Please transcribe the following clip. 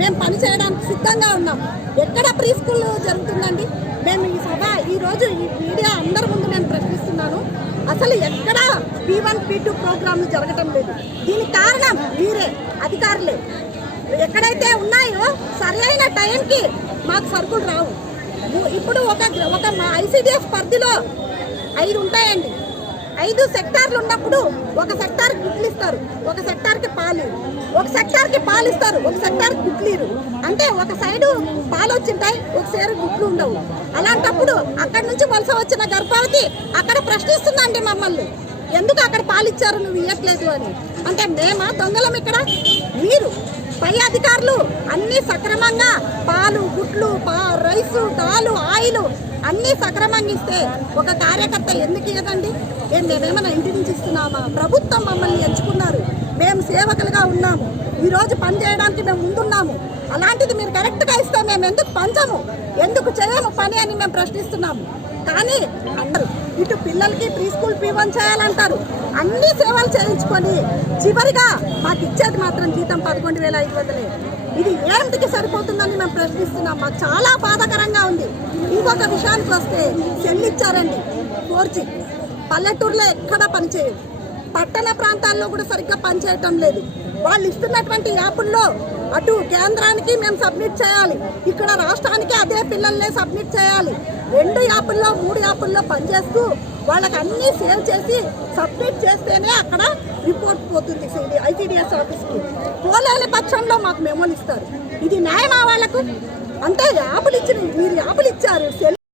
మేము పని చేయడానికి సిద్ధంగా ఉన్నాం. ఎక్కడ ప్రీ స్కూల్ జరుగుతుందండి? మేము ఈ సభ ఈరోజు ఈ మీడియా అందరి ముందు నేను ప్రశ్నిస్తున్నాను. అసలు ఎక్కడ P1 P2 ప్రోగ్రాంలు జరగటం లేదు. దీనికి కారణం మీరే, అధికారులే. ఎక్కడైతే ఉన్నాయో సరైన టైంకి మాకు సరుకులు రావు. ఇప్పుడు ఒక మా ICDS పరిధిలో 5 ఉంటాయండి. 5 సెక్టార్లు ఉన్నప్పుడు ఒక సెక్టార్కి గుడ్లు ఇస్తారు, ఒక సెక్టార్కి పాలు, ఒక సెక్టార్కి పాలు ఇస్తారు, ఒక సెక్టార్కి గుడ్లు. అంటే ఒక సైడు పాలు వచ్చింటాయి, ఒక సైడు గుడ్లు ఉండవు. అలాంటప్పుడు అక్కడి నుంచి వలస వచ్చిన గర్భవతి అక్కడ ప్రశ్నిస్తుందండి మమ్మల్ని, ఎందుకు అక్కడ పాలు ఇచ్చారు నువ్వు ఇవ్వట్లేదు అని. అంటే మేమా దొంగలం ఇక్కడ? మీరు పై అధికారులు అన్నీ సక్రమంగా పాలు, గుడ్లు, రైసు, దాలు, ఆయిల్ అన్నీ సక్రమంగా ఇస్తే ఒక కార్యకర్త ఎందుకు ఇవ్వదండి? మేమేమైనా ఇంటి నుంచి ఇస్తున్నామా? ప్రభుత్వం మమ్మల్ని ఎంచుకున్నారు, మేము సేవకులుగా ఉన్నాము, ఈరోజు పని చేయడానికి మేము ముందున్నాము. అలాంటిది మీరు కరెక్ట్గా ఇస్తే మేము ఎందుకు పంచము, ఎందుకు చేయము పని అని మేము ప్రశ్నిస్తున్నాము. కానీ అందరూ ఇటు పిల్లలకి ప్రీ స్కూల్ P1 చేయాలంటారు, అన్ని సేవలు చేయించుకొని చివరిగా మాకు ఇచ్చేది మాత్రం జీతం 11,500. ఇది ఏంటికి సరిపోతుందని మేము ప్రశ్నిస్తున్నాం. మాకు చాలా బాధాకరంగా ఉంది. ఇంకొక విషయానికి వస్తే సెల్ ఇచ్చారండి 4G. పల్లెటూరులో ఎక్కడా పనిచేయదు, పట్టణ ప్రాంతాల్లో కూడా సరిగ్గా పనిచేయటం లేదు. వాళ్ళు ఇస్తున్నటువంటి యాప్ల్లో అటు కేంద్రానికి మేము సబ్మిట్ చేయాలి, ఇక్కడ రాష్ట్రానికి అదే పిల్లల్నే సబ్మిట్ చేయాలి. 2 యాప్ల్లో 3 యాప్ల్లో పనిచేస్తూ వాళ్ళకి అన్నీ సేవ్ చేసి సబ్మిట్ చేస్తేనే అక్కడ రిపోర్ట్ పోతుంది ICDS ఆఫీస్కి. పోలేని పక్షంలో మాకు మెమోలు ఇస్తారు. ఇది న్యాయమా వాళ్ళకు? అంటే యాప్లు ఇచ్చిన, మీరు యాప్లు ఇచ్చారు,